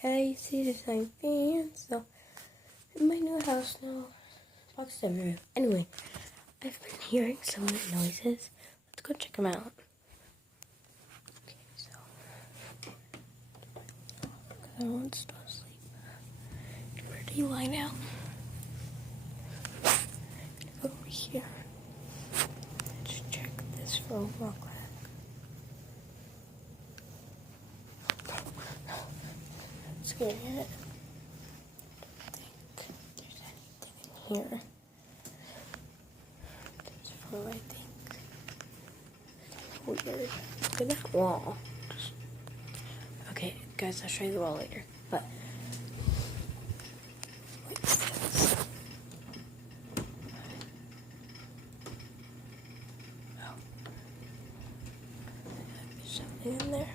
Hey, see this thing fan. So in my new house now, boxes everywhere. Anyway, I've been hearing some weird noises. Let's go check them out. Okay, so everyone's still asleep. Where do you lie now? Over here. Let's check this for real quick. Scared it. I don't think there's anything in here. This floor, I think. Weird. Look at that wall. Okay, guys, I'll show you the wall later. But what's this? Oh, there's something in there.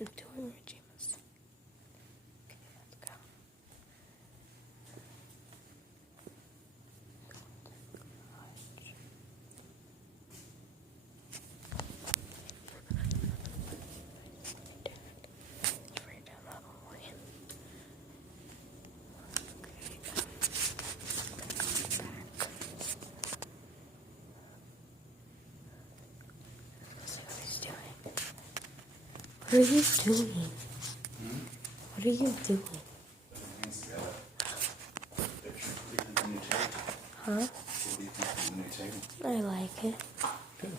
I'm doing pajamas. Okay, let's go. It's right down that hallway. What are you doing? What are you doing? Huh? What do you think of the new table? I like it. Good.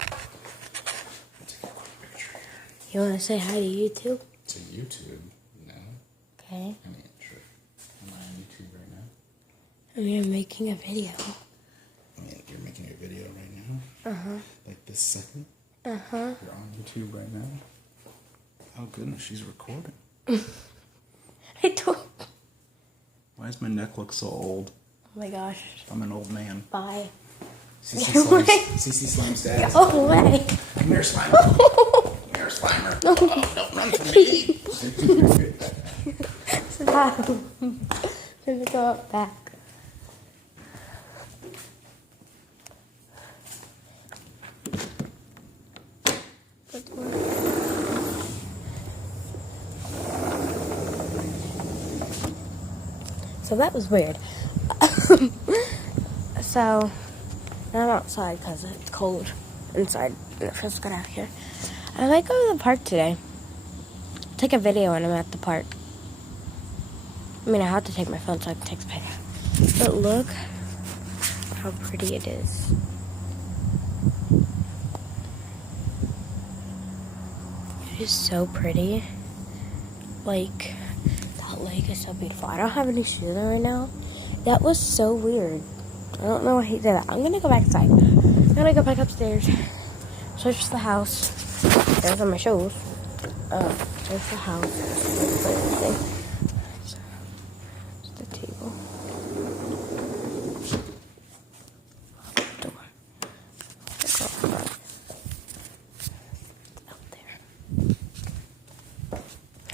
I'll take a quick picture here. You want to say hi to YouTube? To YouTube? No. Okay. I mean, sure. Am I on YouTube right now? I mean, I'm making a video. I mean, you're making a video right now? Uh-huh. Like this second? Uh-huh. You're on YouTube right now? Oh, goodness, she's recording. I don't... Why does my neck look so old? Oh my gosh. I'm an old man. Bye. CC Slime's dad. Go away. Come here, Slimer. Come here, Slimer. Oh, don't run from me. Stop. Let me go up back. So that was weird. So now I'm outside because it's cold inside and it feels good out here. I might go to the park today. Take a video when I'm at the park. I mean, I have to take my phone so I can take a video. But look how pretty it is. It is so pretty. Like, that lake is so beautiful. I don't have any shoes on right now. That was so weird. I don't know why he did that. I'm gonna go back inside. I'm gonna go back upstairs. Search the house. There's on my shoes. Search the house. It's the table. Door. It's out there.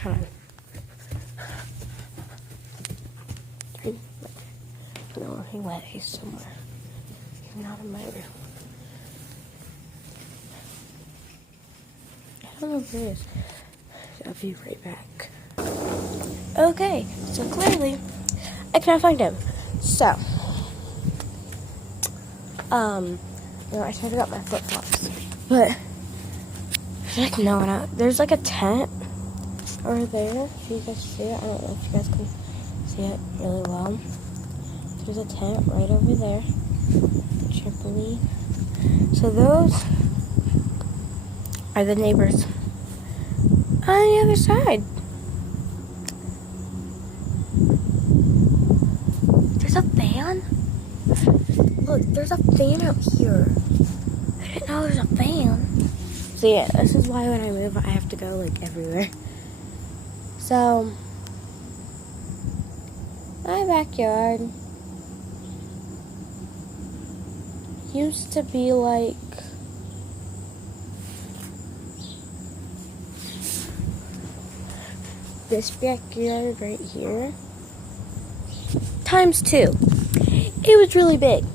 Hold on. No, he went somewhere. He's not in my room. I don't know where he is. I'll be right back. Okay, so clearly I cannot find him. So, no, I tried to get my flip flops, but there's like no one out. There's like a tent over there. If you guys see it, I don't know if you guys can see it really well. There's a tent right over there. The trampoline. So those are the neighbors. On the other side. There's like no one out. There's like a tent over there. If you guys see it, I don't know if you guys can see it really well. There's a tent right over there. The trampoline. So those are the neighbors on the other side. Look, there's a fan out here. I didn't know there's a fan. So yeah, this is why when I move, I have to go like everywhere. So, my backyard used to be like this backyard right here times 2. It was really big.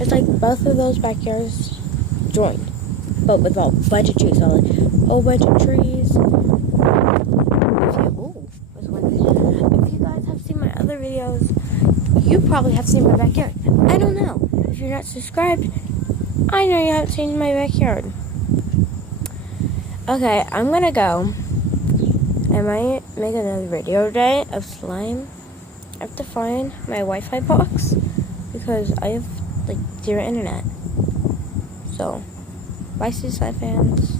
It's like both of those backyards joined, but with a bunch of trees. So like a whole bunch of trees. If you guys have seen my other videos, you probably have seen my backyard. I don't know. If you're not subscribed, I know you haven't seen my backyard. Okay, I'm gonna go. I might make another video today of slime. I have to find my Wi-Fi box because I have like 0 internet. So, bye, Slime fans.